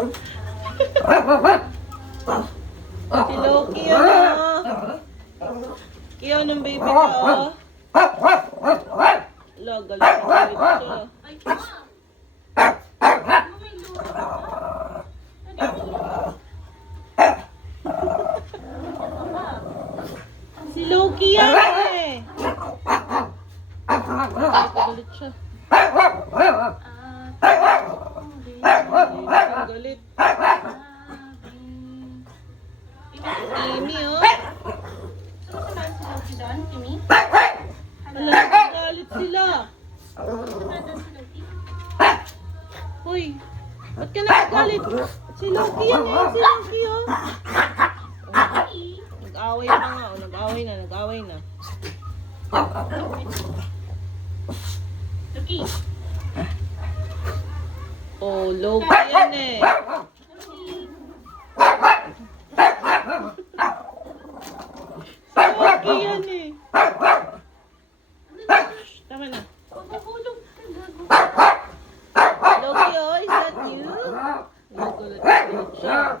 Si Loki yun, oh. Kiyaw ng baby ka, oh. Lo, galit na galit siya. Si Loki yan, eh. Galit siya. Galit. Amy, oh. Alam ko, galit sila. Hoy, ba't ka nagagalit? Si Loki yan, eh. Si Loki, oh. Nag-away na nga, oh. Nag-away na. Loki. Oh, Loki yan, eh. Loki yan, eh. Shh, tama na. Loki, oh, is that you? Gulat siya.